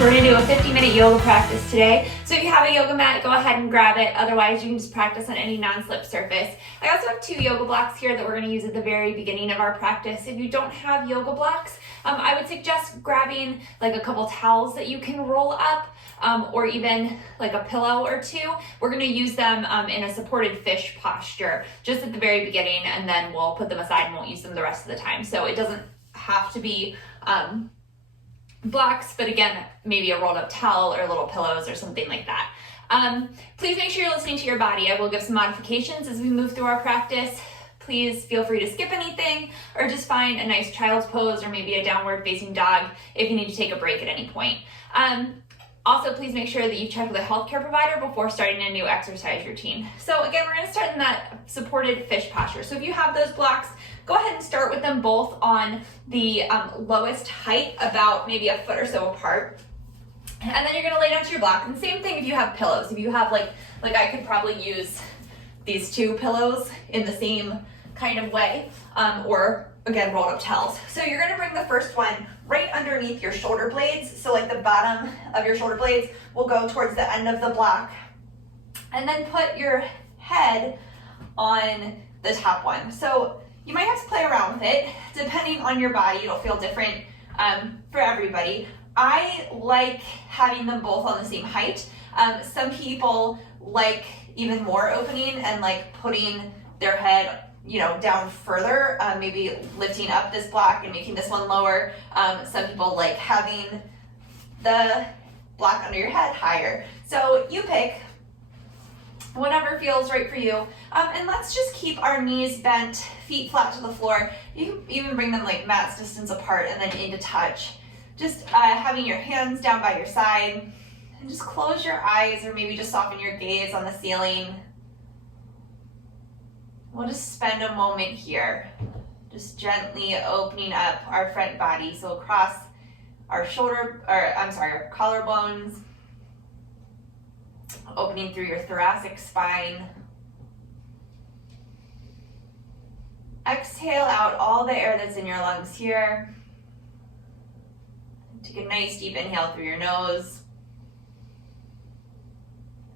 We're going to do a 50-minute yoga practice today. So if you have a yoga mat, go ahead and grab it. Otherwise, you can just practice on any non-slip surface. I also have 2 yoga blocks here that we're going to use at the very beginning of our practice. If you don't have yoga blocks, I would suggest grabbing like a couple towels that you can roll up, or even like a pillow or 2. We're going to use them in a supported fish posture just at the very beginning, and then we'll put them aside and won't use them the rest of the time. So it doesn't have to be blocks, but again, maybe a rolled up towel or little pillows or something like that. Please make sure you're listening to your body. I will give some modifications as we move through our practice. Please feel free to skip anything or just find a nice child's pose or maybe a downward facing dog if you need to take a break at any point. Also, please make sure that you check with a healthcare provider before starting a new exercise routine. So again, we're going to start in that supported fish posture. So if you have those blocks, go ahead and start with them both on the lowest height, about maybe a foot or so apart. And then you're going to lay down to your block. And same thing if you have pillows. If you have like I could probably use these 2 pillows in the same kind of way, or again, rolled up towels. So you're going to bring the first one right underneath your shoulder blades. So like the bottom of your shoulder blades will go towards the end of the block. And then put your head on the top one. So you might have to play around with it. Depending on your body, it'll feel different for everybody. I like having them both on the same height. Some people like even more opening and like putting their head down further, maybe lifting up this block and making this one lower. Some people like having the block under your head higher. So you pick whatever feels right for you. And let's just keep our knees bent, feet flat to the floor. You can even bring them like mat's distance apart and then into touch. Just having your hands down by your side, and just close your eyes or maybe just soften your gaze on the ceiling. We'll just spend a moment here, just gently opening up our front body. So across our our collarbones, opening through your thoracic spine. Exhale out all the air that's in your lungs here. Take a nice deep inhale through your nose.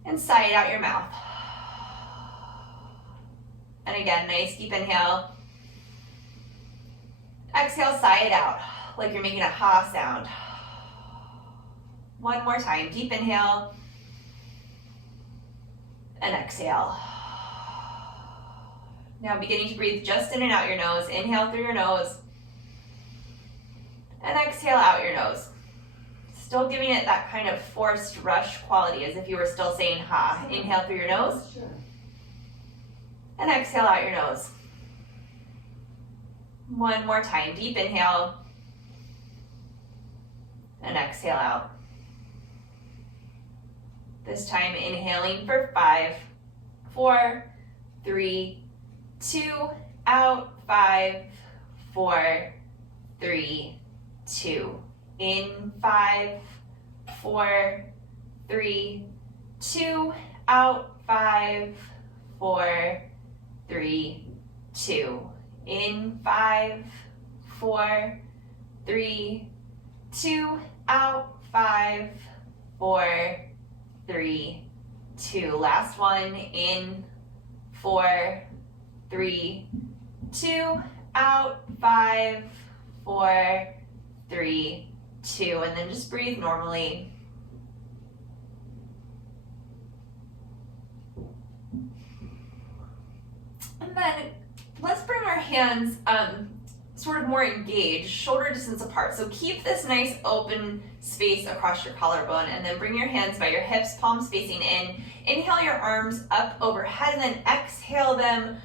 And sigh it out your mouth. And again, nice deep inhale. Exhale, sigh it out, like you're making a ha sound. One more time, deep inhale. And exhale. Now beginning to breathe just in and out your nose. Inhale through your nose. And exhale out your nose. Still giving it that kind of forced rush quality as if you were still saying ha. Inhale through your nose. And exhale out your nose. One more time. Deep inhale. And exhale out. This time inhaling for 5, 4, 3, 2, out, 5, 4, 3, 2. In 5, 4, 3, 2, out, 5, 4, 3, 2. In 5, 4, 3, 2, out, 5, 4, 3, 2. Last one. In 4, 3, 2, out, 5, 4, 3, 2. And then just breathe normally. And then let's bring our hands sort of more engaged, shoulder distance apart. So keep this nice open space across your collarbone, and then bring your hands by your hips, palms facing in. Inhale your arms up overhead, and then exhale them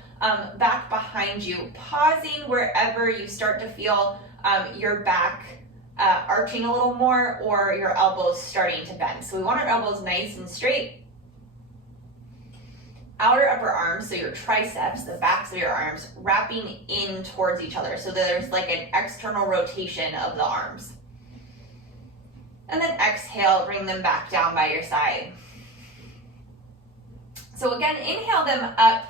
back behind you, pausing wherever you start to feel your back arching a little more, or your elbows starting to bend. So we want our elbows nice and straight. Outer upper arms, so your triceps, the backs of your arms, wrapping in towards each other. So there's like an external rotation of the arms. And then exhale, bring them back down by your side. So again, inhale them up,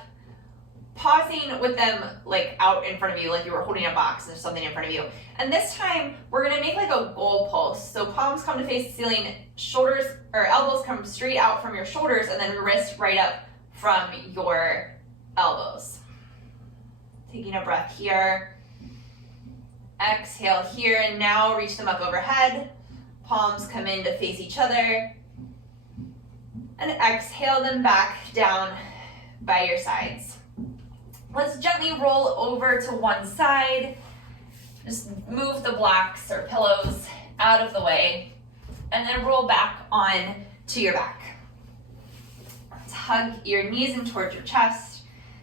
pausing with them like out in front of you, like you were holding a box or something in front of you. And this time we're gonna make like a goal post. So palms come to face the ceiling, shoulders or elbows come straight out from your shoulders, and then wrist right up from your elbows. Taking a breath here. Exhale here, and now reach them up overhead. Palms come in to face each other. And exhale them back down by your sides. Let's gently roll over to one side. Just move the blocks or pillows out of the way, and then roll back on to your back. Let's hug your knees in towards your chest.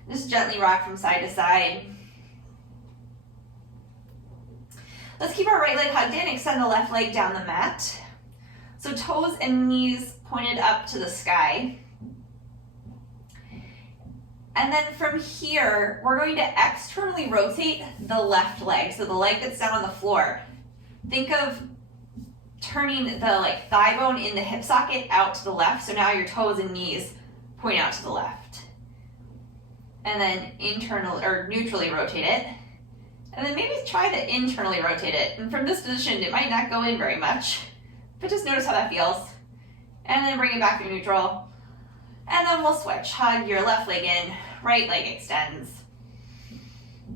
Just gently rock from side to side. Let's keep our right leg hugged in, extend the left leg down the mat. So toes and knees pointed up to the sky. And then from here, we're going to externally rotate the left leg, so the leg that's down on the floor. Think of turning the like thigh bone in the hip socket out to the left, so now your toes and knees point out to the left. And then internal or neutrally rotate it. And then maybe try to internally rotate it. And from this position, it might not go in very much, but just notice how that feels. And then bring it back to neutral. And then we'll switch. Hug your left leg in, right leg extends.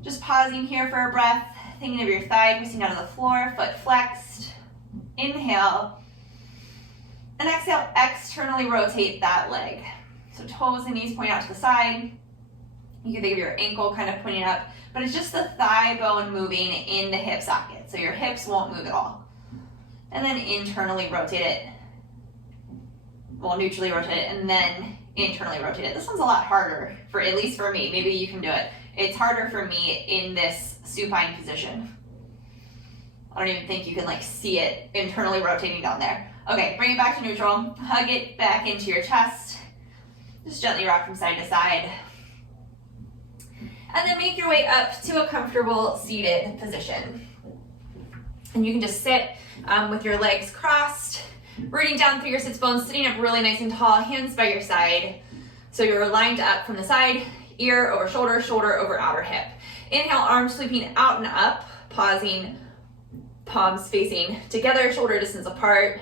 Just pausing here for a breath, thinking of your thigh pressing down to the floor, foot flexed. Inhale. And exhale, externally rotate that leg. So toes and knees point out to the side. You can think of your ankle kind of pointing up, but it's just the thigh bone moving in the hip socket. So your hips won't move at all. And then internally rotate it. Well, neutrally rotate it, and then internally rotate it. This one's a lot harder, for at least for me. Maybe you can do it. It's harder for me in this supine position. I don't even think you can like see it internally rotating down there. Okay, bring it back to neutral. Hug it back into your chest. Just gently rock from side to side. And then make your way up to a comfortable seated position. And you can just sit with your legs crossed, rooting down through your sits bones, sitting up really nice and tall, hands by your side. So you're lined up from the side, ear over shoulder, shoulder over outer hip. Inhale, arms sweeping out and up, pausing, palms facing together, shoulder distance apart.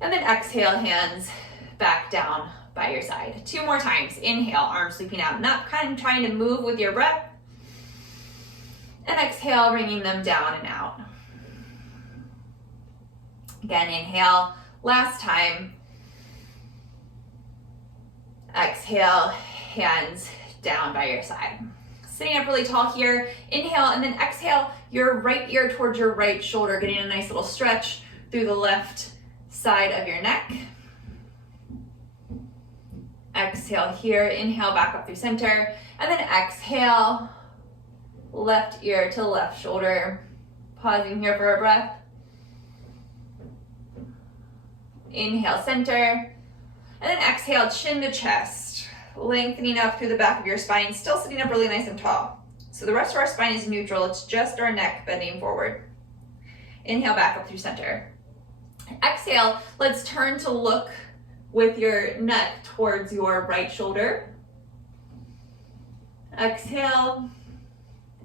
And then exhale, hands back down by your side. 2 more times. Inhale, arms sweeping out and up, kind of trying to move with your breath. And exhale, bringing them down and out. Again, inhale, last time. Exhale, hands down by your side. Sitting up really tall here. Inhale, and then exhale, your right ear towards your right shoulder, getting a nice little stretch through the left side of your neck. Exhale here, inhale back up through center, and then exhale, left ear to left shoulder. Pausing here for a breath. Inhale, center, and then exhale, chin to chest, lengthening up through the back of your spine, still sitting up really nice and tall. So the rest of our spine is neutral, it's just our neck bending forward. Inhale, back up through center. Exhale, let's turn to look with your neck towards your right shoulder. Exhale,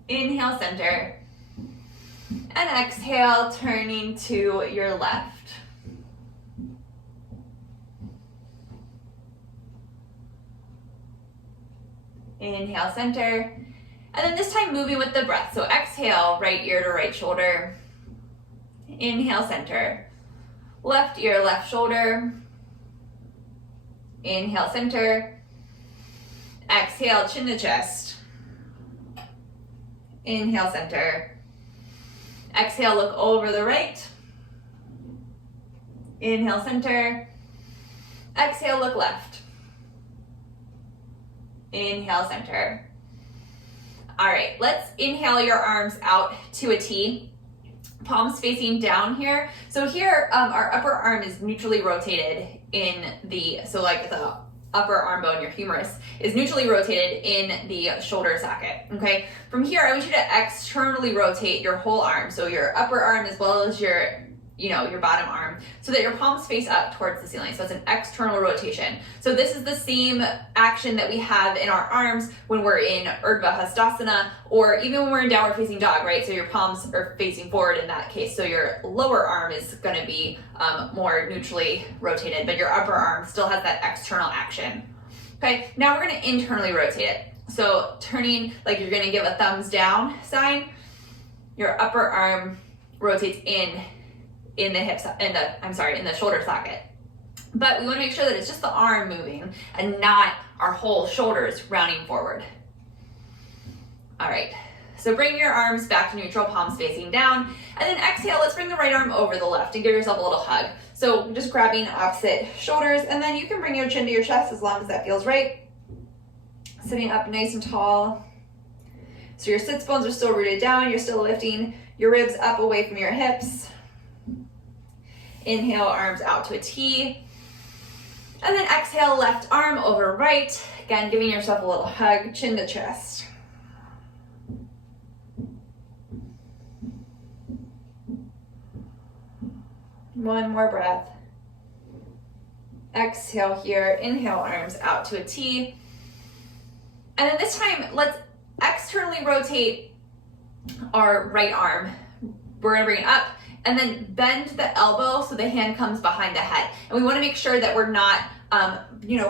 inhale, center, and exhale, turning to your left. Inhale, center, and then this time moving with the breath. So exhale, right ear to right shoulder. Inhale, center, left ear, left shoulder. Inhale, center. Exhale, chin to chest. Inhale, center. Exhale, look over the right. Inhale, center. Exhale, look left. Inhale, center. All right, let's inhale your arms out to a T. Palms facing down here. So here, our upper arm is neutrally rotated in the, so like the upper arm bone, your humerus, is neutrally rotated in the shoulder socket, okay? From here, I want you to externally rotate your whole arm. So your upper arm as well as your your bottom arm so that your palms face up towards the ceiling. So it's an external rotation. So this is the same action that we have in our arms when we're in Urdhva Hastasana, or even when we're in downward facing dog, right? So your palms are facing forward in that case. So your lower arm is gonna be more neutrally rotated, but your upper arm still has that external action. Okay, now we're gonna internally rotate it. So turning, like you're gonna give a thumbs down sign, your upper arm rotates in the shoulder socket. But we want to make sure that it's just the arm moving and not our whole shoulders rounding forward. All right, so bring your arms back to neutral, palms facing down, and then exhale, let's bring the right arm over the left and give yourself a little hug. So just grabbing opposite shoulders, and then you can bring your chin to your chest as long as that feels right. Sitting up nice and tall. So your sits bones are still rooted down, you're still lifting your ribs up away from your hips. Inhale, arms out to a T. And then exhale, left arm over right. Again, giving yourself a little hug, chin to chest. One more breath. Exhale here, inhale, arms out to a T. And then this time, let's externally rotate our right arm. We're gonna bring it up and then bend the elbow so the hand comes behind the head. And we wanna make sure that we're not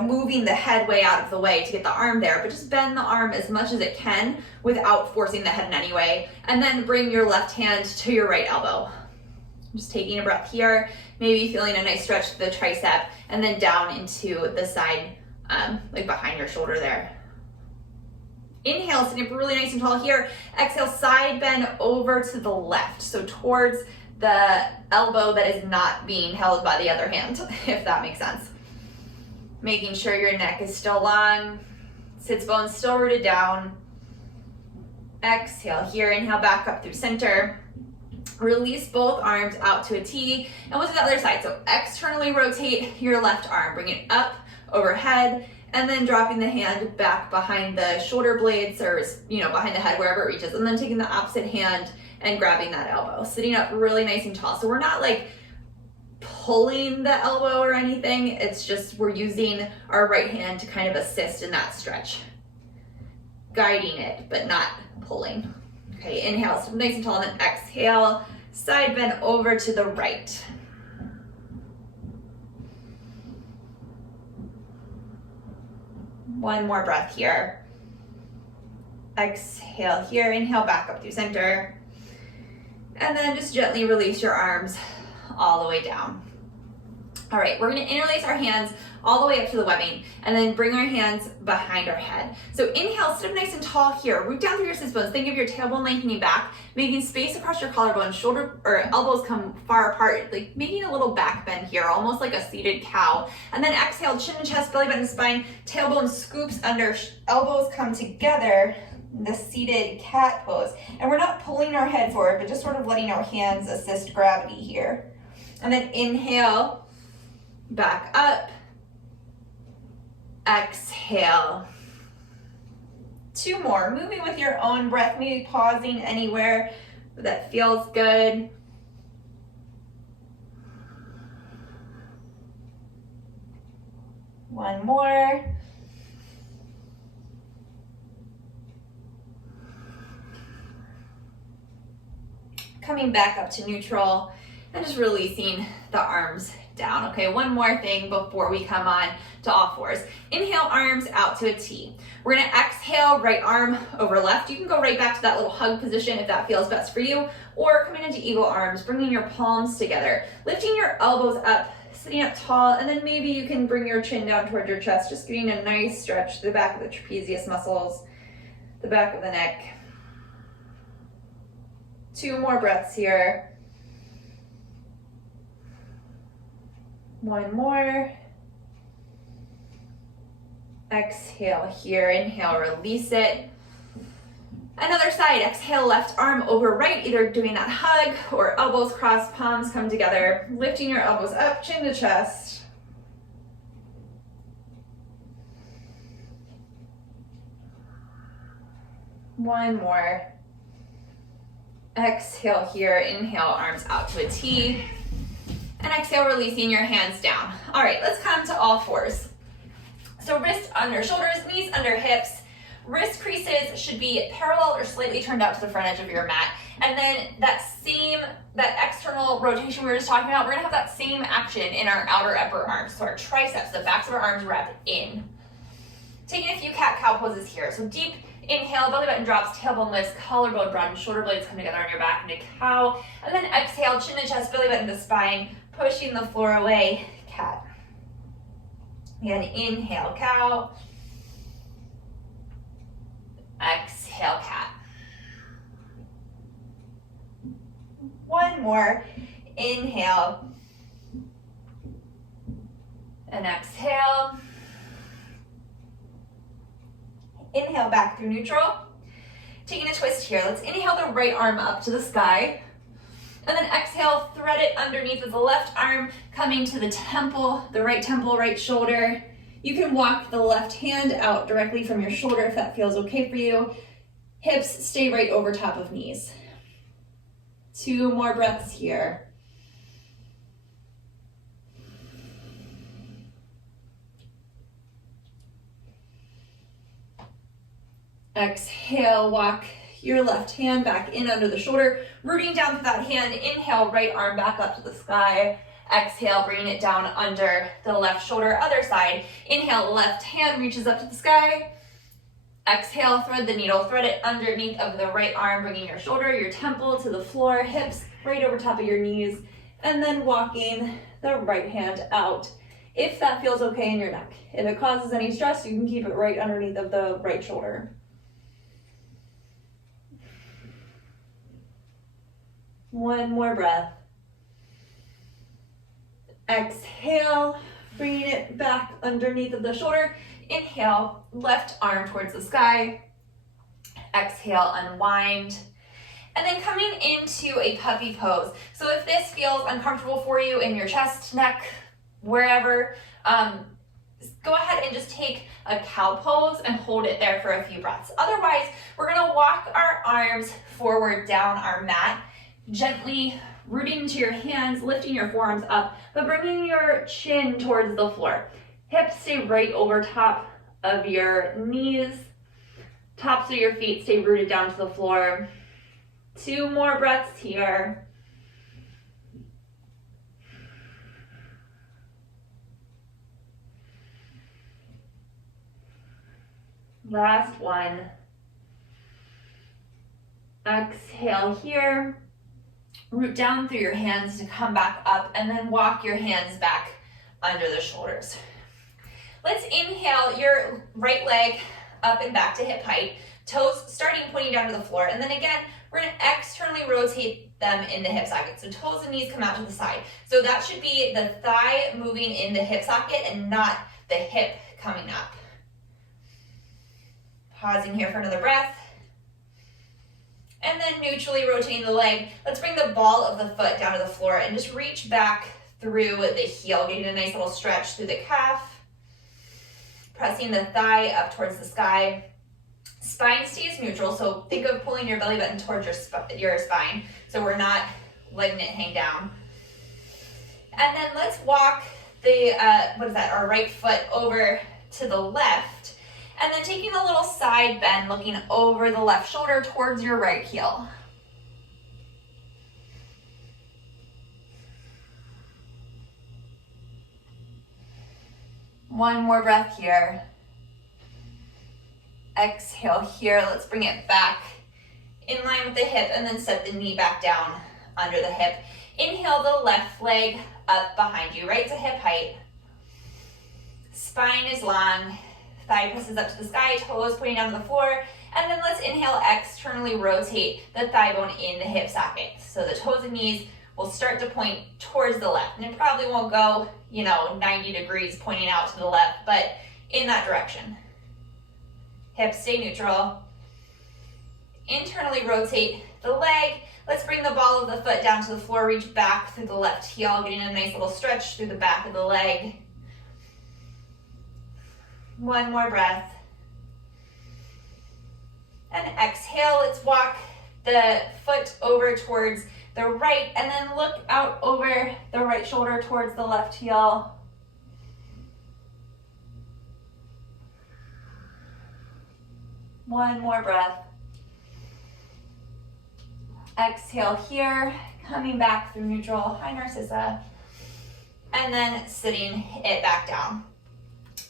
moving the head way out of the way to get the arm there, but just bend the arm as much as it can without forcing the head in any way. And then bring your left hand to your right elbow. Just taking a breath here, maybe feeling a nice stretch to the tricep, and then down into the side, like behind your shoulder there. Inhale, sitting up really nice and tall here. Exhale, side bend over to the left, so towards the elbow that is not being held by the other hand, if that makes sense. Making sure your neck is still long, sits bones still rooted down. Exhale here, inhale back up through center. Release both arms out to a T, and we'll do the other side. So externally rotate your left arm, bring it up overhead, and then dropping the hand back behind the shoulder blades or behind the head, wherever it reaches, and then taking the opposite hand and grabbing that elbow, sitting up really nice and tall. So we're not like pulling the elbow or anything, it's just we're using our right hand to kind of assist in that stretch, guiding it but not pulling. Okay, inhale, so nice and tall, and then exhale, side bend over to the right. One more breath here. Exhale here, inhale back up through center. And then just gently release your arms all the way down. All right, we're gonna interlace our hands all the way up to the webbing and then bring our hands behind our head. So inhale, sit up nice and tall here. Root down through your sits bones. Think of your tailbone lengthening back, making space across your collarbone, shoulder or elbows come far apart, like making a little back bend here, almost like a seated cow. And then exhale, chin to chest, belly button to spine, tailbone scoops under, elbows come together, the seated cat pose. And we're not pulling our head forward, but just sort of letting our hands assist gravity here. And then inhale, back up. Exhale. Two more, moving with your own breath, maybe pausing anywhere that feels good. One more. Coming back up to neutral and just releasing the arms down. Okay, one more thing before we come on to all fours. Inhale, arms out to a T. We're gonna exhale, right arm over left. You can go right back to that little hug position if that feels best for you, or coming into eagle arms, bringing your palms together, lifting your elbows up, sitting up tall, and then maybe you can bring your chin down towards your chest, just getting a nice stretch to the back of the trapezius muscles, the back of the neck. Two more breaths here. One more. Exhale here, inhale, release it. Another side, exhale, left arm over right, either doing that hug or elbows crossed, palms come together, lifting your elbows up, chin to chest. One more. Exhale here, inhale, arms out to a T. exhale, releasing your hands down. All right, let's come to all fours. So wrist under shoulders, knees under hips. Wrist creases should be parallel or slightly turned out to the front edge of your mat. And then that external rotation we were just talking about, we're gonna have that same action in our outer upper arms. So our triceps, the backs of our arms wrap in. Taking a few cat-cow poses here. So deep inhale, belly button drops, tailbone lifts, collarbone broadens, shoulder blades come together on your back into cow. And then exhale, chin to chest, belly button to spine, pushing the floor away, cat. Again, inhale, cow. Exhale, cat. One more. Inhale. And exhale. Inhale back through neutral. Taking a twist here. Let's inhale the right arm up to the sky. And then exhale, thread it underneath of the left arm, coming to the temple, the right temple, right shoulder. You can walk the left hand out directly from your shoulder if that feels okay for you. Hips stay right over top of knees. 2 more breaths here. Exhale, walk your left hand back in under the shoulder, rooting down through that hand. Inhale, right arm back up to the sky. Exhale, bringing it down under the left shoulder, other side. Inhale, left hand reaches up to the sky. Exhale, thread the needle, thread it underneath of the right arm, bringing your shoulder, your temple to the floor, hips right over top of your knees, and then walking the right hand out, if that feels okay in your neck. If it causes any stress, you can keep it right underneath of the right shoulder. One more breath. Exhale, bringing it back underneath of the shoulder. Inhale, left arm towards the sky. Exhale, unwind. And then coming into a puppy pose. So if this feels uncomfortable for you in your chest, neck, wherever, go ahead and just take a cow pose and hold it there for a few breaths. Otherwise, we're gonna walk our arms forward down our mat, gently rooting to your hands, lifting your forearms up, but bringing your chin towards the floor. Hips stay right over top of your knees. Tops of your feet stay rooted down to the floor. 2 more breaths here. Last one. Exhale here. Root down through your hands to come back up, and then walk your hands back under the shoulders. Let's inhale your right leg up and back to hip height, toes starting pointing down to the floor, and then again, we're gonna externally rotate them in the hip socket. So toes and knees come out to the side. So that should be the thigh moving in the hip socket and not the hip coming up. Pausing here for another breath. And then neutrally rotating the leg. Let's bring the ball of the foot down to the floor and just reach back through the heel, getting a nice little stretch through the calf. Pressing the thigh up towards the sky. Spine stays neutral, so think of pulling your belly button towards your spine, so we're not letting it hang down. And then let's walk the, our right foot over to the left, and then taking a little side bend, looking over the left shoulder towards your right heel. One more breath here. Exhale here. Let's bring it back in line with the hip and then set the knee back down under the hip. Inhale the left leg up behind you, right to hip height. Spine is long. Thigh presses up to the sky, toes pointing down to the floor. And then let's inhale, externally rotate the thigh bone in the hip socket. So the toes and knees will start to point towards the left. And it probably won't go, 90 degrees pointing out to the left, but in that direction. Hips stay neutral. Internally rotate the leg. Let's bring the ball of the foot down to the floor, reach back through the left heel, getting a nice little stretch through the back of the leg. One more breath. And exhale, let's walk the foot over towards the right, and then look out over the right shoulder towards the left heel. One more breath. Exhale here, coming back through neutral, high narcissa, and then sitting it back down.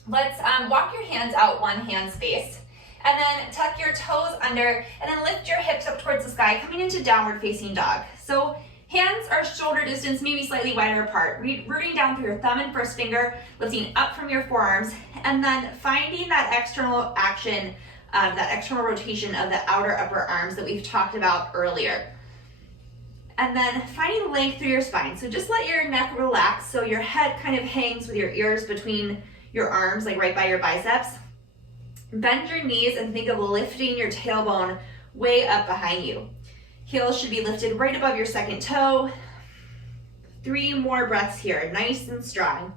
Let's walk your hands out one hand space, and then tuck your toes under, and then lift your hips up towards the sky, coming into downward facing dog. So hands are shoulder distance, maybe slightly wider apart. Rooting down through your thumb and first finger, lifting up from your forearms, and then finding that external action, that external rotation of the outer upper arms that we've talked about earlier. And then finding length through your spine. So just let your neck relax so your head kind of hangs with your ears between your arms, like right by your biceps. Bend your knees and think of lifting your tailbone way up behind you. Heels should be lifted right above your second toe. 3 more breaths here, nice and strong.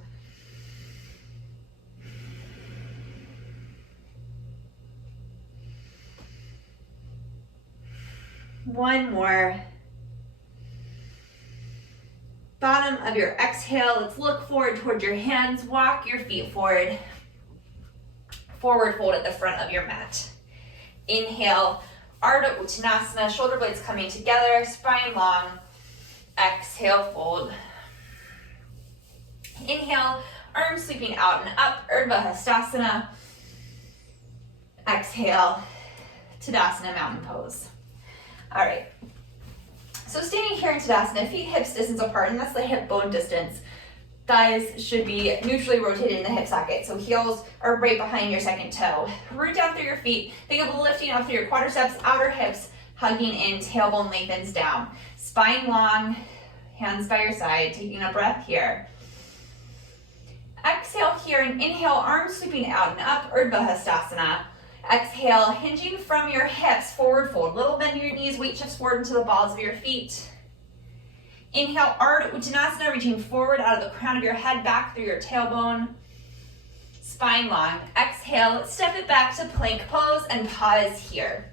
One more. Bottom of your exhale, let's look forward towards your hands, walk your feet forward. Forward fold at the front of your mat. Inhale, Ardha Uttanasana, shoulder blades coming together, spine long. Exhale, fold. Inhale, arms sweeping out and up, Urdhva. Exhale, Tadasana, mountain pose. All right. So standing here in Tadasana, feet hips distance apart, and that's the hip bone distance. Thighs should be neutrally rotated in the hip socket, so heels are right behind your second toe. Root down through your feet. Think of lifting up through your quadriceps, outer hips, hugging in, tailbone lengthens down. Spine long, hands by your side, taking a breath here. Exhale here and inhale, arms sweeping out and up, Urdhva. Exhale, hinging from your hips, forward fold. Little bend in your knees, weight shifts forward into the balls of your feet. Inhale, Ardha Uttanasana, reaching forward out of the crown of your head, back through your tailbone. Spine long. Exhale, step it back to plank pose and pause here.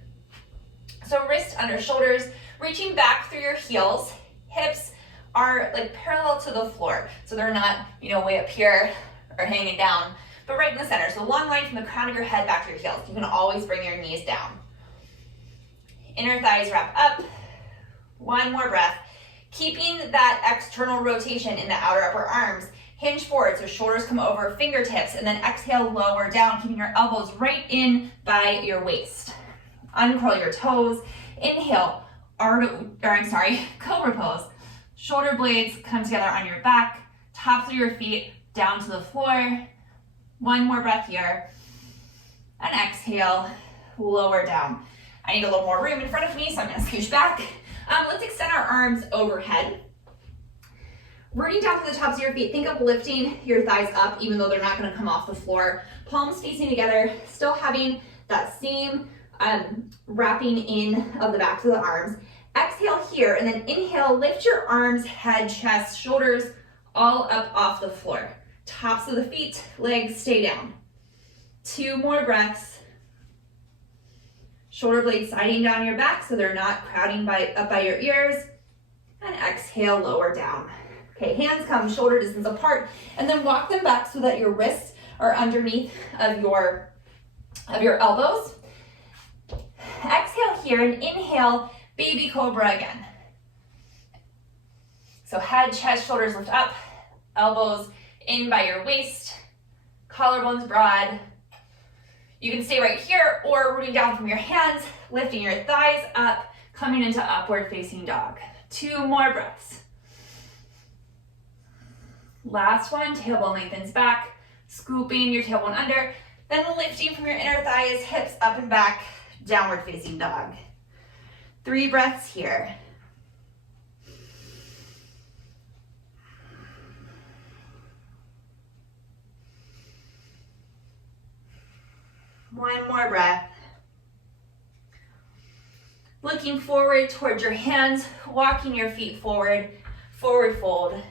So wrist under shoulders, reaching back through your heels. Hips are like parallel to the floor, so they're not, way up here or hanging down, but right in the center. So long line from the crown of your head back to your heels. You can always bring your knees down. Inner thighs wrap up. One more breath. Keeping that external rotation in the outer upper arms. Hinge forward, so shoulders come over fingertips, and then exhale, lower down, keeping your elbows right in by your waist. Uncurl your toes. Inhale, cobra pose. Shoulder blades come together on your back, tops of your feet down to the floor. One more breath here. And exhale, lower down. I need a little more room in front of me, so I'm gonna scooch back. Let's extend our arms overhead. Rooting down to the tops of your feet, think of lifting your thighs up, even though they're not gonna come off the floor. Palms facing together, still having that same wrapping in of the backs of the arms. Exhale here, and then inhale, lift your arms, head, chest, shoulders, all up off the floor. Tops of the feet, legs stay down. 2 more breaths. Shoulder blades sliding down your back so they're not crowding up by your ears. And exhale, lower down. Okay, hands come shoulder distance apart, and then walk them back so that your wrists are underneath of your elbows. Exhale here and inhale, baby cobra again. So head, chest, shoulders lift up, elbows in by your waist, collarbones broad. You can stay right here or rooting down from your hands, lifting your thighs up, coming into upward facing dog. 2 more breaths. Last one, tailbone lengthens back, scooping your tailbone under, then lifting from your inner thighs, hips up and back, downward facing dog. 3 breaths here. One more breath. Looking forward towards your hands, walking your feet forward, forward fold.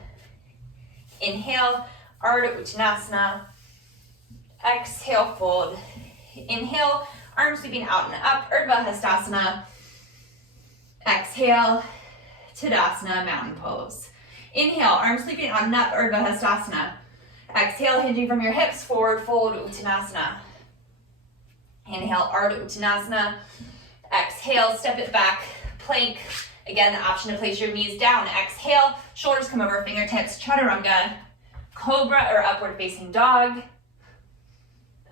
Inhale, Ardha Uttanasana. Exhale, fold. Inhale, arms sweeping out and up, Urdhva. Exhale, Tadasana, mountain pose. Inhale, arms sweeping on up, Urdhva Hastasana. Exhale, hinging from your hips, forward fold, Uttanasana. Inhale, Ardha Uttanasana. Exhale, step it back, plank. Again, the option to place your knees down. Exhale, shoulders come over fingertips, Chaturanga. Cobra or upward facing dog.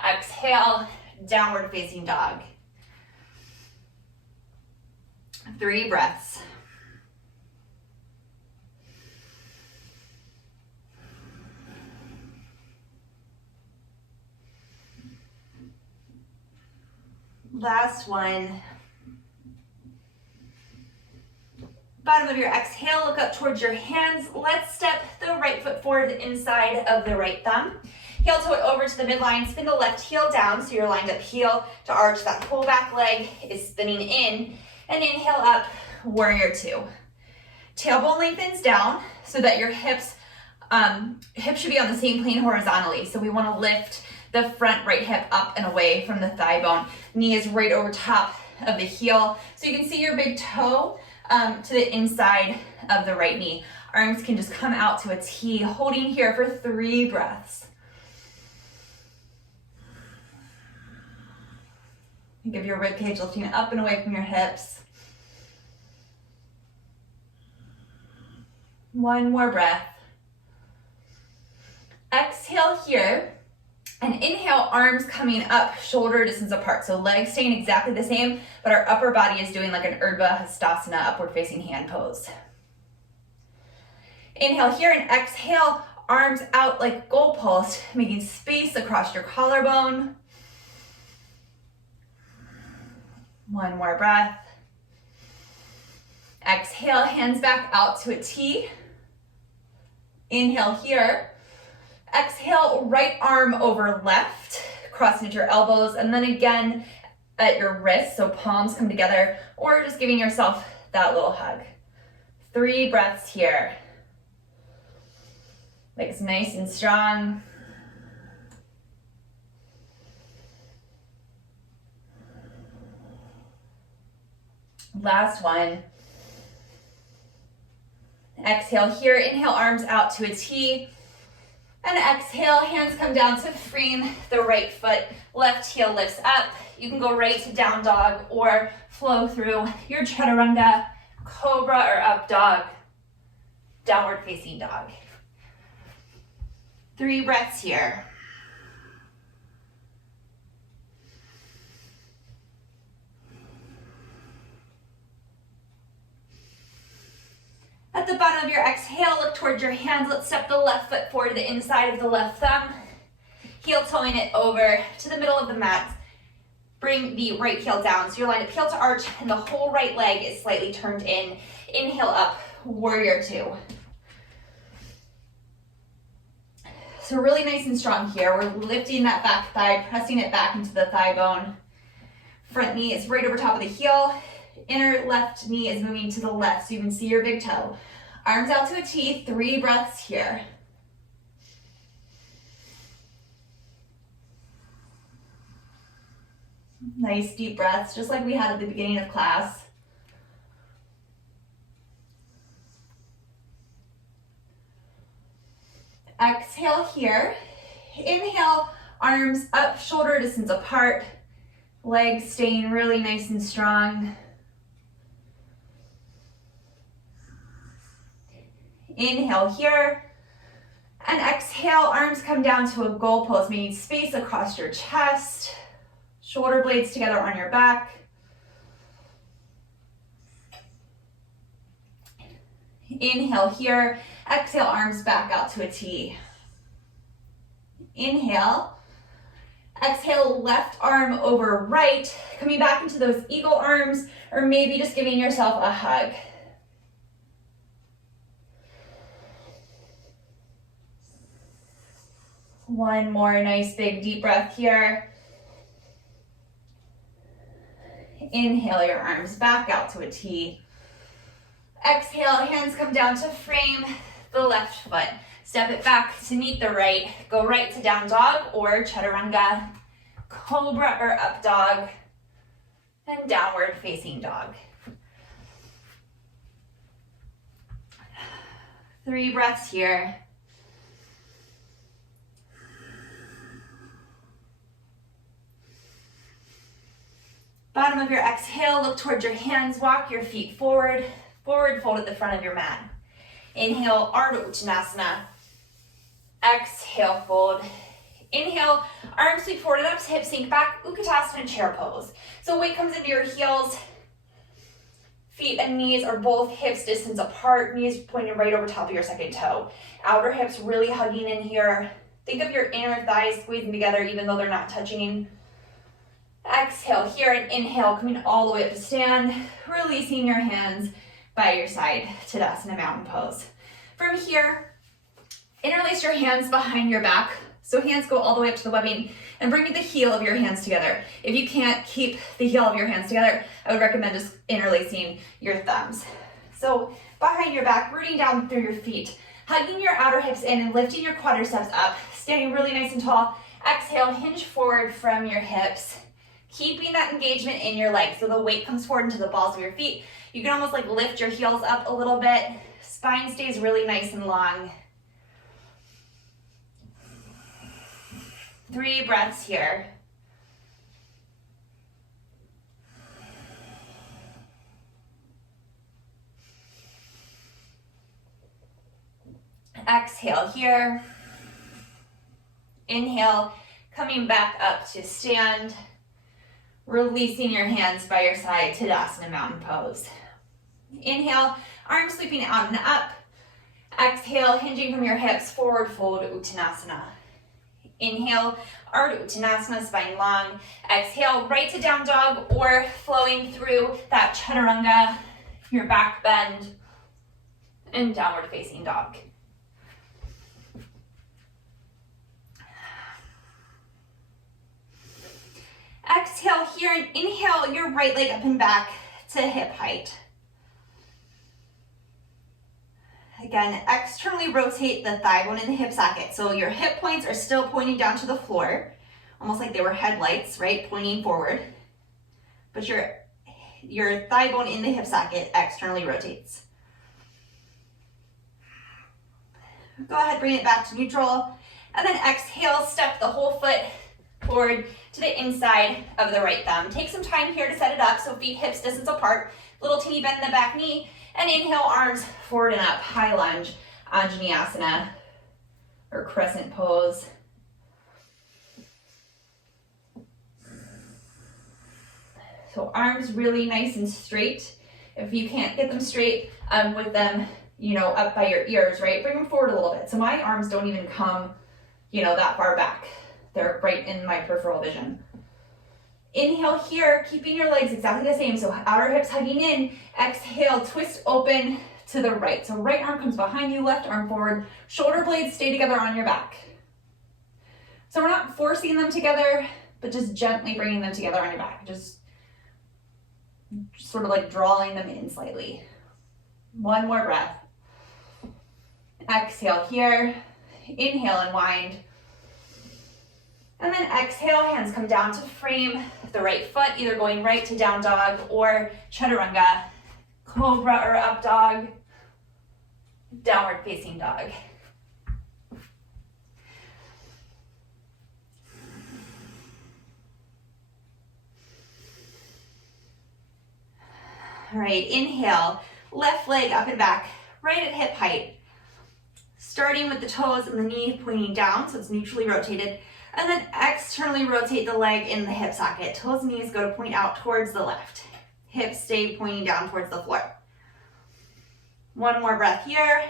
Exhale, downward facing dog. 3 breaths. Last one. Bottom of your exhale, look up towards your hands. Let's step the right foot forward, the inside of the right thumb. Heel toe it over to the midline, spin the left heel down so you're lined up heel to arch. That whole back leg is spinning in. And inhale up, warrior 2. Tailbone lengthens down so that your hips should be on the same plane horizontally. So we want to lift the front right hip up and away from the thigh bone. Knee is right over top of the heel. So you can see your big toe to the inside of the right knee. Arms can just come out to a T, holding here for 3 breaths. Give your ribcage lifting up and away from your hips. 1 more breath. Exhale here. And inhale, arms coming up, shoulder distance apart. So legs staying exactly the same, but our upper body is doing like an Urdhva Hastasana, upward facing hand pose. Inhale here and exhale, arms out like goalpost, making space across your collarbone. 1 more breath. Exhale, hands back out to a T. Inhale here. Exhale, right arm over left, crossing into your elbows, and then again at your wrists, so palms come together, or just giving yourself that little hug. 3 breaths here. Legs nice and strong. Last one. Exhale here, inhale, arms out to a T. And exhale, hands come down to frame the right foot. Left heel lifts up. You can go right to down dog or flow through your Chaturanga, Cobra or up dog, downward facing dog. 3 breaths here. At the bottom of your exhale, look towards your hands. Let's step the left foot forward to the inside of the left thumb. Heel toeing it over to the middle of the mat. Bring the right heel down. So you're lined up heel to arch and the whole right leg is slightly turned in. Inhale up, warrior 2. So really nice and strong here. We're lifting that back thigh, pressing it back into the thigh bone. Front knee is right over top of the heel. Inner left knee is moving to the left so you can see your big toe. Arms out to a T, 3 breaths here. Nice deep breaths, just like we had at the beginning of class. Exhale here. Inhale, arms up, shoulder distance apart. Legs staying really nice and strong. Inhale here, and exhale, arms come down to a goalpost, making space across your chest, shoulder blades together on your back. Inhale here, exhale, arms back out to a T. Inhale, exhale, left arm over right, coming back into those eagle arms, or maybe just giving yourself a hug. One more nice big deep breath here. Inhale your arms back out to a T. Exhale, hands come down to frame the left foot. Step it back to meet the right. Go right to down dog or Chaturanga, Cobra or up dog, and downward facing dog. 3 breaths here. Bottom of your exhale, look towards your hands, walk your feet forward, forward fold at the front of your mat. Inhale, Ardha Uttanasana. Exhale, fold. Inhale, arms sweep forward and up, hips sink back, Utkatasana chair pose. So weight comes into your heels, feet and knees are both hips distance apart, knees pointing right over top of your second toe. Outer hips really hugging in here. Think of your inner thighs squeezing together even though they're not touching. Exhale here and inhale, coming all the way up to stand, releasing your hands by your side, Tadasana mountain pose. From here, interlace your hands behind your back. So hands go all the way up to the webbing and bring the heel of your hands together. If you can't keep the heel of your hands together, I would recommend just interlacing your thumbs. So behind your back, rooting down through your feet, hugging your outer hips in and lifting your quadriceps up, standing really nice and tall. Exhale, hinge forward from your hips, keeping that engagement in your legs. So the weight comes forward into the balls of your feet. You can almost like lift your heels up a little bit. Spine stays really nice and long. 3 breaths here. Exhale here. Inhale, coming back up to stand. Releasing your hands by your side, Tadasana mountain pose. Inhale, arms sweeping out and up. Exhale, hinging from your hips, forward fold, Uttanasana. Inhale, Ardha Uttanasana, spine long. Exhale, right to down dog or flowing through that chaturanga, your back bend, and downward facing dog. Exhale here and inhale your right leg up and back to hip height. Again, externally rotate the thigh bone in the hip socket. So your hip points are still pointing down to the floor, almost like they were headlights, right? Pointing forward. But your thigh bone in the hip socket externally rotates. Go ahead, bring it back to neutral. And then exhale, step the whole foot forward to the inside of the right thumb. Take some time here to set it up. So feet, hips distance apart, little teeny bend in the back knee. And inhale, arms forward and up, high lunge, Anjaneyasana, or crescent pose. So arms really nice and straight. If you can't get them straight with them, up by your ears, right? Bring them forward a little bit. So my arms don't even come, that far back. They're right in my peripheral vision. Inhale here, keeping your legs exactly the same. So outer hips hugging in. Exhale, twist open to the right. So right arm comes behind you, left arm forward. Shoulder blades stay together on your back. So we're not forcing them together, but just gently bringing them together on your back. Just sort of like drawing them in slightly. One more breath. Exhale here. Inhale and wind. And then exhale, hands come down to frame the right foot, either going right to down dog or chaturanga, cobra or up dog, downward facing dog. All right, inhale, left leg up and back, right at hip height. Starting with the toes and the knee pointing down, so it's neutrally rotated. And then externally rotate the leg in the hip socket. Toes and knees go to point out towards the left. Hips stay pointing down towards the floor. One more breath here.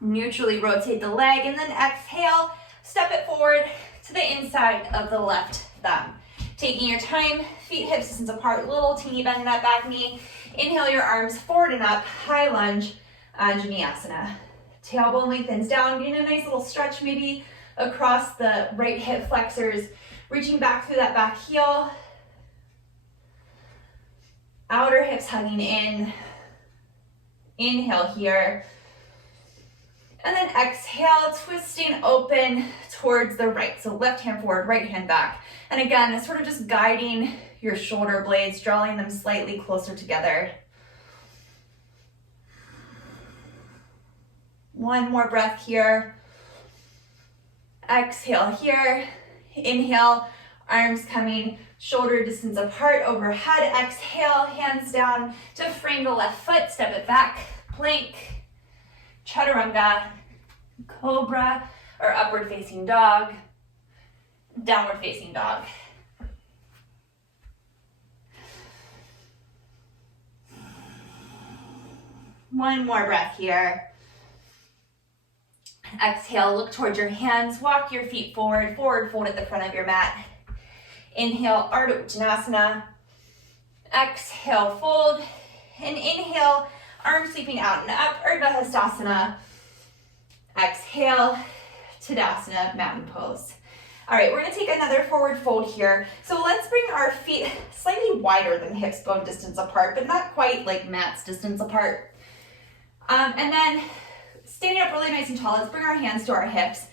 Neutrally rotate the leg and then exhale, step it forward to the inside of the left thumb. Taking your time, feet, hips distance apart, little teeny bend in that back knee. Inhale your arms forward and up, high lunge, Anjaneyasana. Tailbone lengthens down, getting a nice little stretch maybe across the right hip flexors, reaching back through that back heel. Outer hips hugging in. Inhale here. And then exhale, twisting open towards the right. So left hand forward, right hand back. And again, it's sort of just guiding your shoulder blades, drawing them slightly closer together. One more breath here. Exhale here. Inhale, arms coming shoulder distance apart overhead. Exhale, hands down to frame the left foot. Step it back, plank, chaturanga, cobra or upward facing dog, downward facing dog. One more breath here. Exhale, look towards your hands, walk your feet forward, forward fold at the front of your mat. Inhale, Ardha Uttanasana. Exhale, fold. And inhale, arms sweeping out and up, Urdhva Hastasana. Exhale, Tadasana, mountain pose. All right, we're gonna take another forward fold here. So let's bring our feet slightly wider than hips bone distance apart, but not quite like mat's distance apart. And then standing up really nice and tall, let's bring our hands to our hips.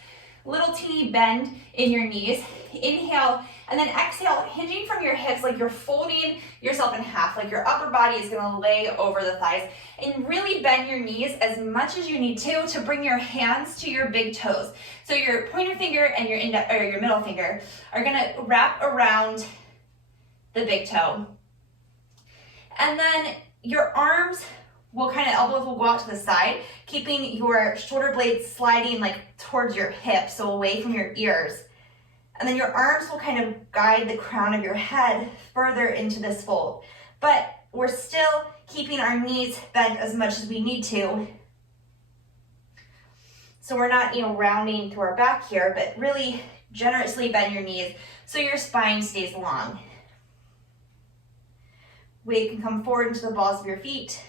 Little teeny bend in your knees. Inhale, and then exhale, hinging from your hips like you're folding yourself in half, like your upper body is gonna lay over the thighs. And really bend your knees as much as you need to bring your hands to your big toes. So your pointer finger and your your middle finger are gonna wrap around the big toe. And then your arms elbows will go out to the side, keeping your shoulder blades sliding like towards your hips, so away from your ears. And then your arms will kind of guide the crown of your head further into this fold. But we're still keeping our knees bent as much as we need to. So we're not, rounding through our back here, but really generously bend your knees so your spine stays long. Weight can come forward into the balls of your feet.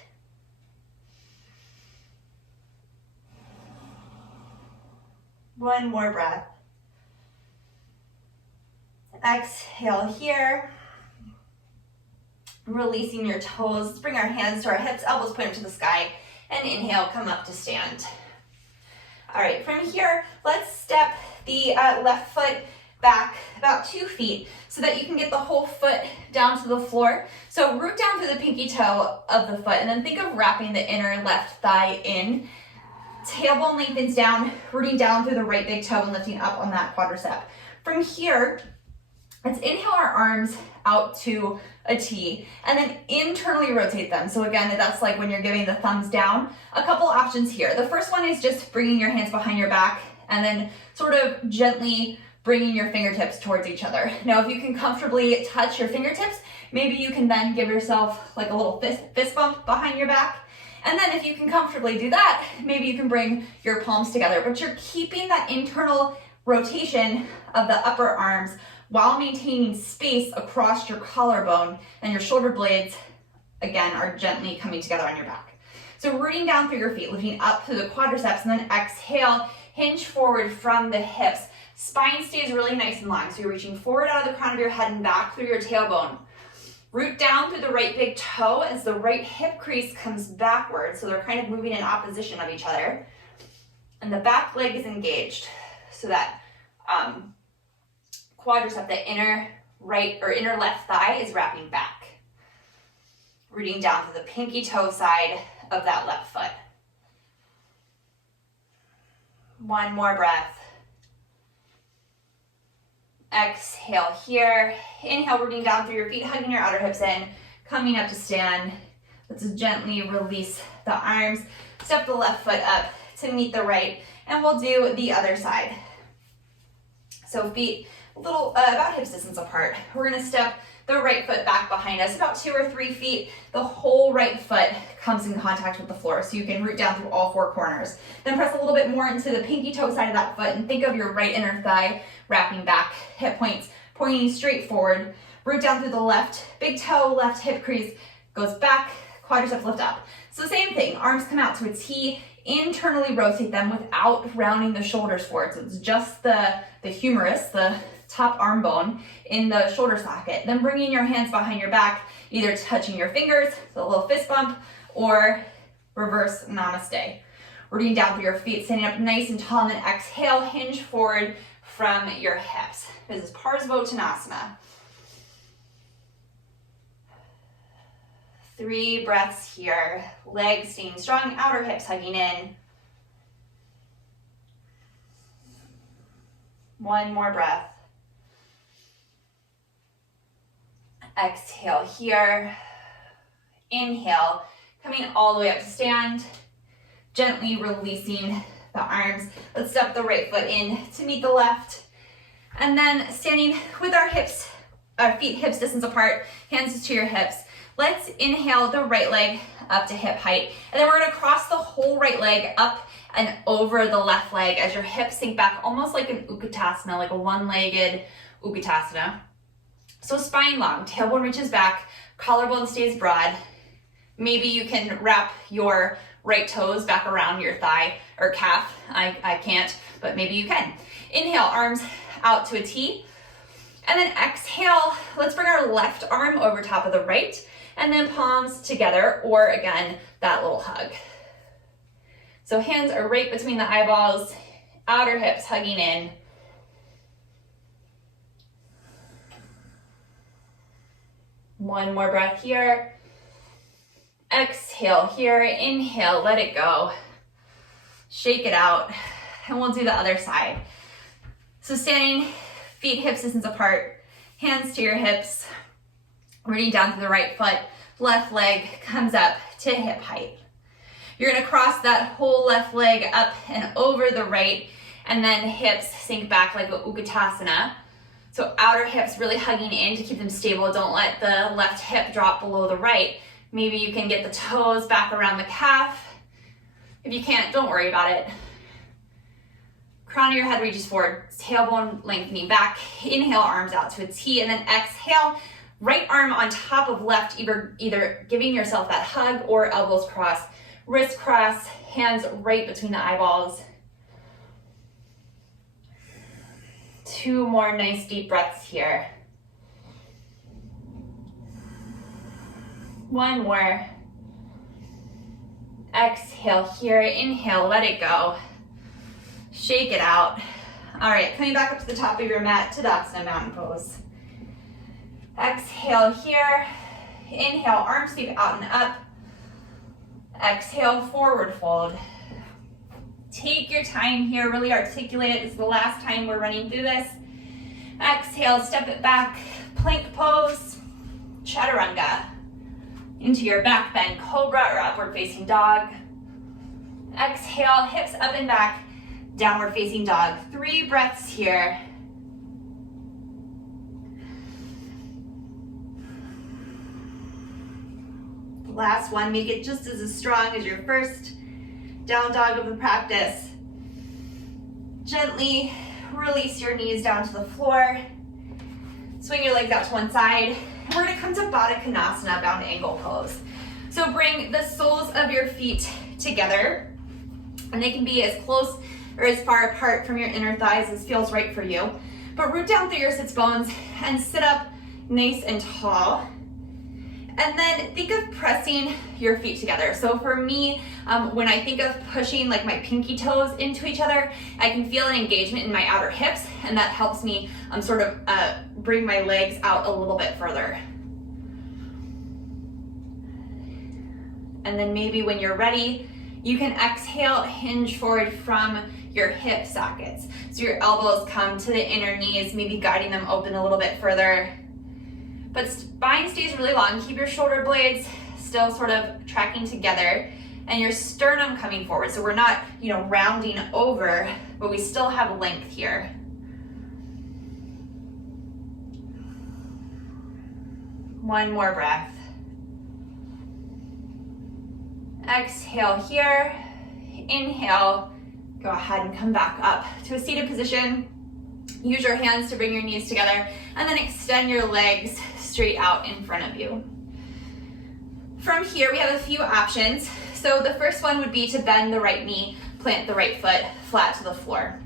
One more breath. Exhale here. Releasing your toes. Let's bring our hands to our hips, elbows point up to the sky, and inhale, come up to stand. All right, from here, let's step the left foot back about 2 feet so that you can get the whole foot down to the floor. So root down through the pinky toe of the foot, and then think of wrapping the inner left thigh in. Tailbone lengthens down, rooting down through the right big toe and lifting up on that quadricep. From here, let's inhale our arms out to a T and then internally rotate them. So again, that's like when you're giving the thumbs down. A couple options here. The first one is just bringing your hands behind your back and then sort of gently bringing your fingertips towards each other. Now, if you can comfortably touch your fingertips, maybe you can then give yourself like a little fist bump behind your back. And then if you can comfortably do that, maybe you can bring your palms together, but you're keeping that internal rotation of the upper arms while maintaining space across your collarbone, and your shoulder blades, again, are gently coming together on your back. So rooting down through your feet, lifting up through the quadriceps, and then exhale, hinge forward from the hips. Spine stays really nice and long, so you're reaching forward out of the crown of your head and back through your tailbone. Root down through the right big toe as the right hip crease comes backwards, so they're kind of moving in opposition of each other. And the back leg is engaged, so that quadricep, the inner right or inner left thigh is wrapping back. Rooting down through the pinky toe side of that left foot. One more breath. Exhale here. Inhale, rooting down through your feet, hugging your outer hips in, coming up to stand. Let's gently release the arms. Step the left foot up to meet the right, and we'll do the other side. So feet a little about hips distance apart. We're gonna step the right foot back behind us, about 2 or 3 feet. The whole right foot comes in contact with the floor, so you can root down through all 4 corners. Then press a little bit more into the pinky toe side of that foot, and think of your right inner thigh wrapping back, hip points pointing straight forward. Root down through the left big toe, left hip crease goes back, quadriceps lift up. So same thing, arms come out to a T, internally rotate them without rounding the shoulders forward. So it's just the humerus, the top arm bone in the shoulder socket. Then bringing your hands behind your back, either touching your fingers, so a little fist bump, or reverse namaste. Rooting down through your feet, standing up nice and tall, and then exhale, hinge forward from your hips. This is Parsvottanasana. 3 breaths here. Legs staying strong, outer hips hugging in. One more breath. Exhale here. Inhale, coming all the way up to stand. Gently releasing the arms. Let's step the right foot in to meet the left. And then standing with our feet hips distance apart, hands to your hips. Let's inhale the right leg up to hip height. And then we're gonna cross the whole right leg up and over the left leg as your hips sink back, almost like an Utkatasana, like a one-legged Utkatasana. So spine long, tailbone reaches back, collarbone stays broad. Maybe you can wrap your right toes back around your thigh or calf. I can't, but maybe you can. Inhale, arms out to a T. And then exhale, let's bring our left arm over top of the right, and then palms together, or again, that little hug. So hands are right between the eyeballs, outer hips hugging in. One more breath here. Exhale here, inhale, let it go. Shake it out, and we'll do the other side. So standing, feet hips distance apart, hands to your hips, rooting down through the right foot, left leg comes up to hip height. You're gonna cross that whole left leg up and over the right, and then hips sink back like a Utkatasana. So outer hips really hugging in to keep them stable. Don't let the left hip drop below the right. Maybe you can get the toes back around the calf. If you can't, don't worry about it. Crown of your head reaches forward, tailbone lengthening back. Inhale, arms out to a T, and then exhale, right arm on top of left, either giving yourself that hug or elbows cross, wrist cross, hands right between the eyeballs. 2 more nice deep breaths here. 1 more. Exhale here, inhale, let it go. Shake it out. All right, coming back up to the top of your mat, Tadasana, mountain pose. Exhale here, inhale, arms sweep out and up. Exhale, forward fold. Take your time here, really articulate it. This is the last time we're running through this. Exhale, step it back, plank pose, chaturanga. Into your back bend, cobra or upward facing dog. Exhale, hips up and back, downward facing dog. 3 breaths here. Last one, make it just as strong as your first down dog of the practice. Gently release your knees down to the floor. Swing your legs out to one side. And we're gonna come to Badakanasana, bound angle pose. So bring the soles of your feet together, and they can be as close or as far apart from your inner thighs as feels right for you. But root down through your sits bones and sit up nice and tall. And then think of pressing your feet together. So for me, when I think of pushing like my pinky toes into each other, I can feel an engagement in my outer hips, and that helps me bring my legs out a little bit further. And then maybe when you're ready, you can exhale, hinge forward from your hip sockets. So your elbows come to the inner knees, maybe guiding them open a little bit further. But spine stays really long. Keep your shoulder blades still sort of tracking together, and your sternum coming forward. So we're not, rounding over, but we still have length here. One more breath. Exhale here. Inhale. Go ahead and come back up to a seated position. Use your hands to bring your knees together, and then extend your legs straight out in front of you. From here, we have a few options. So the first one would be to bend the right knee, plant the right foot flat to the floor.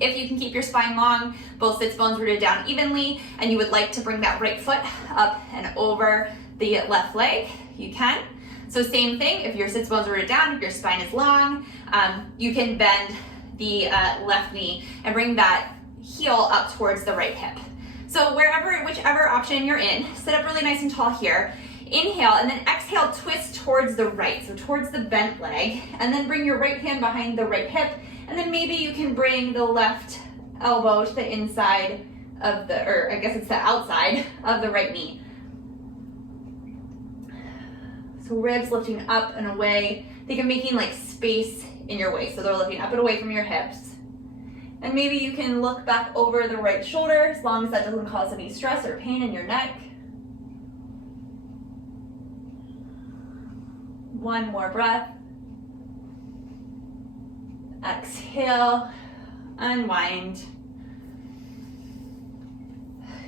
If you can keep your spine long, both sits bones rooted down evenly, and you would like to bring that right foot up and over the left leg, you can. So same thing, if your sits bones are rooted down, if your spine is long, you can bend the left knee and bring that heel up towards the right hip. So whichever option you're in, sit up really nice and tall here. Inhale, and then exhale, twist towards the right, so towards the bent leg, and then bring your right hand behind the right hip, and then maybe you can bring the left elbow to the inside of the, or I guess it's the outside of the right knee. So ribs lifting up and away. Think of making like space in your waist. So they're lifting up and away from your hips. And maybe you can look back over the right shoulder as long as that doesn't cause any stress or pain in your neck. One more breath. Exhale, unwind.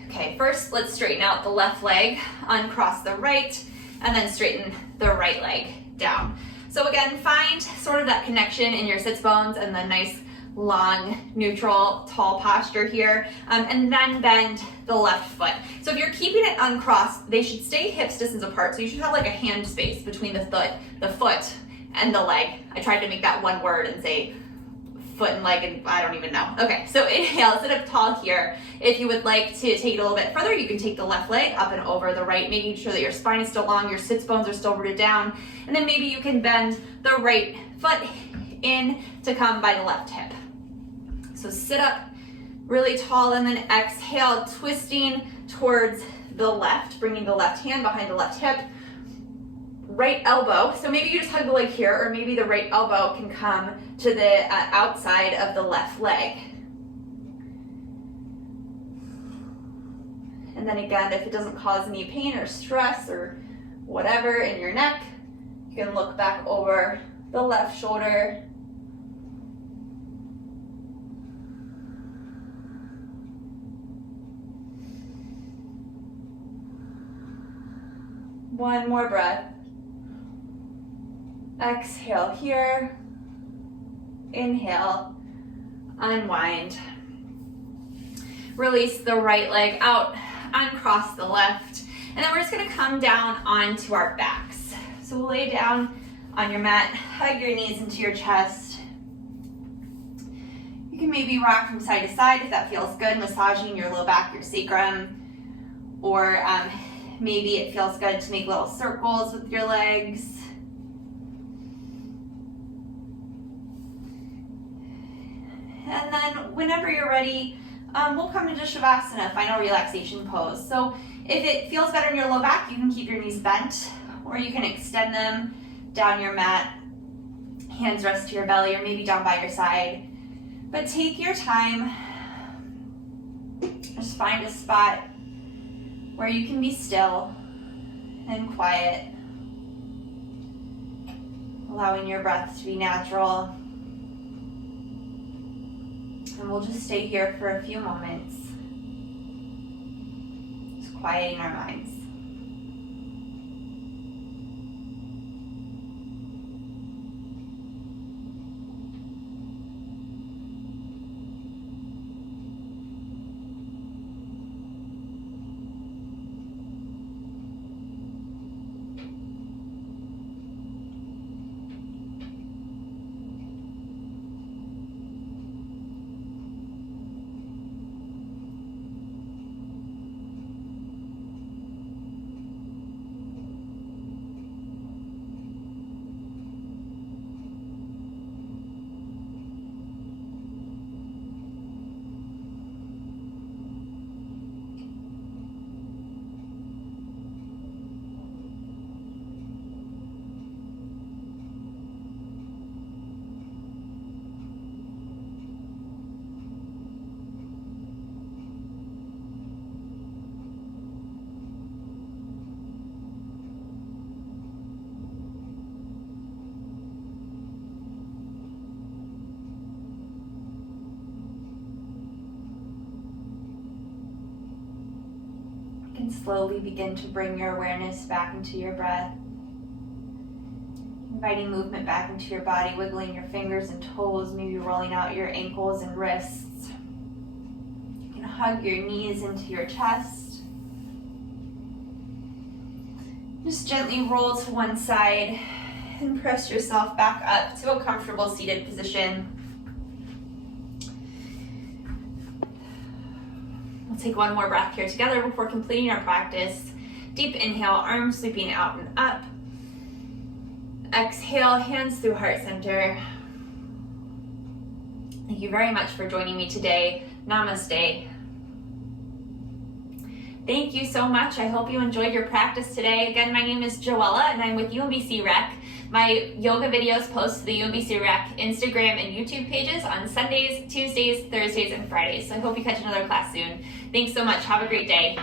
Okay, first let's straighten out the left leg, uncross the right, and then straighten the right leg down. So again, find sort of that connection in your sits bones and the nice, long, neutral, tall posture here, and then bend the left foot. So if you're keeping it uncrossed, they should stay hips distance apart, so you should have like a hand space between the foot and the leg. I tried to make that one word and say foot and leg, and I don't even know. Okay, so inhale, sit up tall here. If you would like to take it a little bit further, you can take the left leg up and over the right, making sure that your spine is still long, your sits bones are still rooted down, and then maybe you can bend the right foot in to come by the left hip. So sit up really tall, and then exhale, twisting towards the left, bringing the left hand behind the left hip. Right elbow, so maybe you just hug the leg here, or maybe the right elbow can come to the outside of the left leg. And then again, if it doesn't cause any pain or stress or whatever in your neck, you can look back over the left shoulder. One more breath. Exhale here. Inhale. Unwind. Release the right leg out. Uncross the left. And then we're just going to come down onto our backs. So we'll lay down on your mat. Hug your knees into your chest. You can maybe rock from side to side if that feels good, massaging your low back, your sacrum. Or maybe it feels good to make little circles with your legs. And then whenever you're ready, we'll come into Shavasana, final relaxation pose. So if it feels better in your low back, you can keep your knees bent, or you can extend them down your mat, hands rest to your belly, or maybe down by your side. But take your time. Just find a spot where you can be still and quiet, allowing your breath to be natural. And we'll just stay here for a few moments, just quieting our minds. And slowly begin to bring your awareness back into your breath. Inviting movement back into your body, wiggling your fingers and toes, maybe rolling out your ankles and wrists. You can hug your knees into your chest. Just gently roll to one side and press yourself back up to a comfortable seated position. We'll take one more breath here together before completing our practice. Deep inhale, arms sweeping out and up. Exhale, hands through heart center. Thank you very much for joining me today. Namaste. Thank you so much. I hope you enjoyed your practice today. Again, my name is Joella and I'm with UMBC Rec. My yoga videos post to the UMBC Rec Instagram and YouTube pages on Sundays, Tuesdays, Thursdays, and Fridays. So I hope you catch another class soon. Thanks so much. Have a great day.